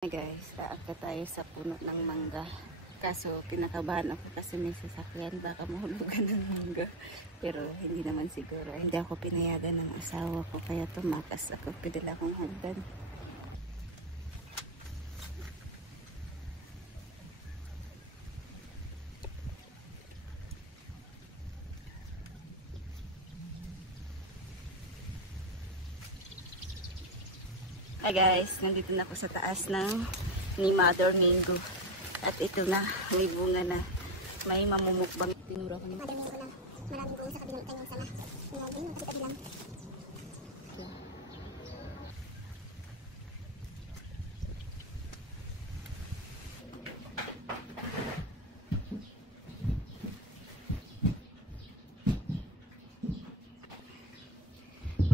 Hey guys, aakyat tayo sa puno ng mangga. Kaso kinakabahan ako kasi may sasakyan, baka mahulugan ng mangga. Pero hindi naman siguro. Hindi ako pinayagan ng asawa ko kaya tumakas ako. Pinila akong hagdan. Hi guys, nandito na ako sa taas ng ni Mother Mingo. At ito na, may bunga na. May mamumukbang. Tinura ko ni Mother Mingo na maraming bunga sa kabilang kanyang sama. Ngayon, nakita lang.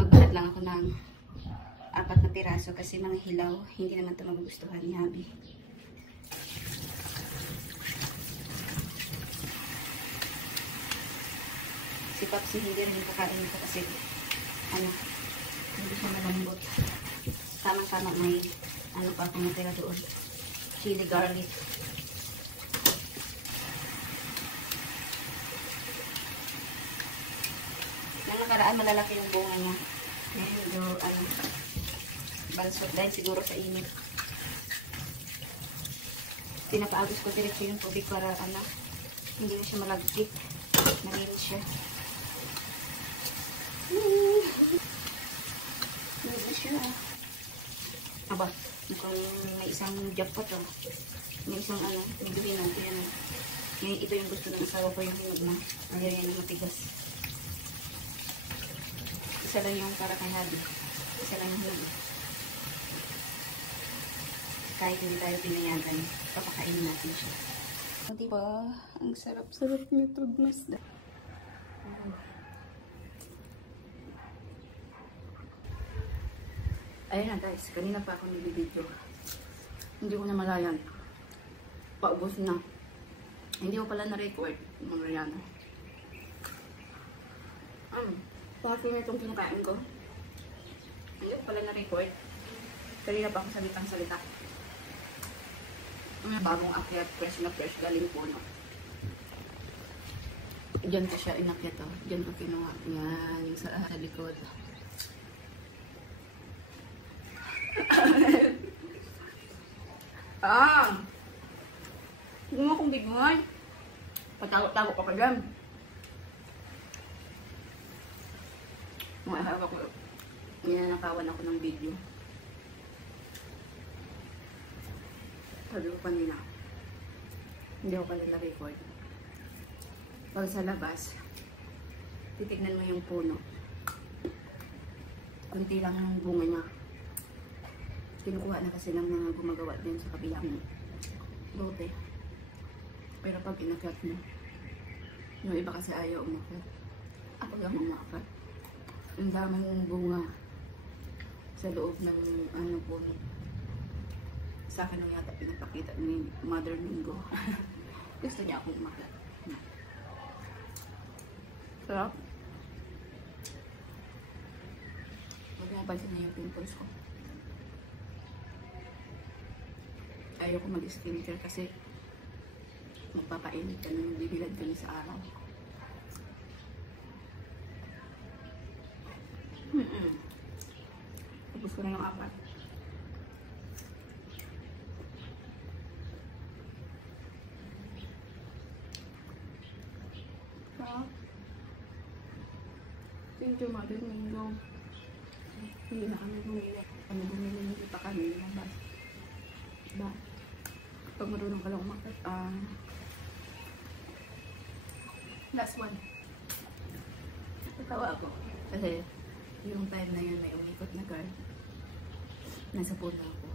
Magbalat lang ako ng 4 na piraso kasi mga hilaw, hindi naman ito magugustuhan ni Habi. Si Papsi hindi rin kakain ito kasi hindi siya malambot. Tama-tama may pa akong natira doon. Chili garlic. Nang nakaraan malalaki yung bunga niya. Medyo bansot dahil siguro sa init. Pinapaagos ko diretso yung tubig para hindi na siya malagkit. Malinis siya. Malinis siya. Aba, mukhang may isang jackpot oh. May isang medyo hinog. Ito yung gusto ng asawa ko, yung hinog na. Ayaw yan yung matigas. Isa lang yung para kay Habi. Isa lang yung hinog. Kahit hindi tayo pinayagan, papakainin natin siya. O diba? Ang sarap-sarap niya trudmas. Ayan na guys, kanina pa ako nilibidyo. Hindi ko na malayan. Paubos na. Hindi ko pala na-record. Mamaya na. Pati na itong kinakain ko. Hindi ko pala na-record. Kanina pa ako salitang-salita. Bagong akyat, fresh na fresh, galing puno. Diyan ko siya inakyat oh. Diyan ko kinuha. Yan, yung sa likod. Hindi mo akong bigyan. Patago-tago ka pa dyan. Mahal ako. Ninanakawan ako ng video. Sabi ko kanina, hindi ko kanina record. Pag sa labas, titignan mo yung puno. Kunti lang yung bunga niya. Kinukuha na kasi ng mga gumagawa din sa kabilang lote. Pero pag inakyat mo, yung iba kasi ayaw umakyat. Ako lang umakyat. Ang daming bunga sa loob ng puno. Sa akin ang yata pinapakita ni Mother Mingo. Gusto niya akong umakyat. Sarap. Huwag na pansin na yung pimples ko. Ayaw ko mag-skincare kasi magpapainit ka ng bibilad kami sa araw. Tapos ko na ng 4. Thank you, Mother Mingo. Hindi na kami bumili. Kami bumili, hindi pa kami lumabas. Diba? Pag marunong ka lang umakit, last one. Natawa ako. Kasi, yung time na yun, may umikot na car. Nasa puno ako.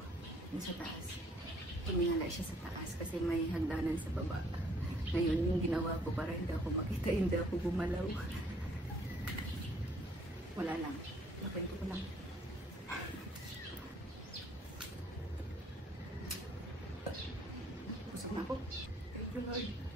Nasa taas. Puminala siya sa taas kasi may hagdanan sa baba. Ngayon, yung ginawa ko para hindi ako makita, hindi ako gumalaw. Wala lang. Napento ko lang. Busog na ako. Thank you, Lord.